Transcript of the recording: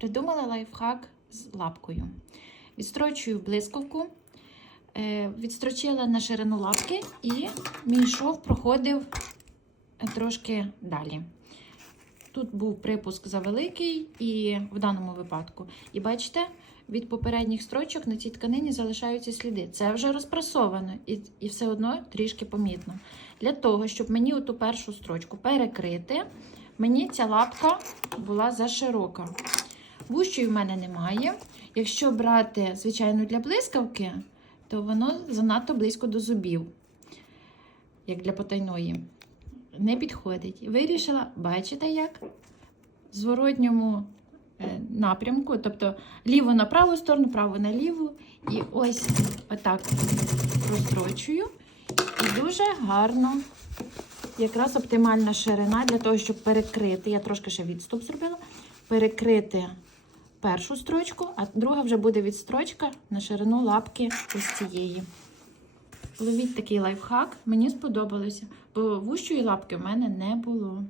Придумала лайфхак з лапкою. Відстрочую блискавку, е, відстрочила на ширину лапки і мій шов проходив е, трошки далі. Тут був припуск завеликий і в даному випадку. І бачите, від попередніх строчок на цій тканині залишаються сліди. Це вже розпрасовано і, і все одно трішки помітно. Для того, щоб мені оту першу строчку перекрити, мені ця лапка була заширока. Вущої в мене немає. Якщо брати, звичайно, для блискавки, то воно занадто близько до зубів, як для потайної. Не підходить. Вирішила, бачите як? В зворотньому е, напрямку, тобто ліво на праву сторону, право на ліву. І ось отак розстрочую. І дуже гарно, якраз оптимальна ширина для того, щоб перекрити. Я трошки ще відступ зробила. Перекрити першу строчку, а друга вже буде відстрочка на ширину лапки ось цієї. Ловіть такий лайфхак, мені сподобалося, бо вущої лапки в мене не було.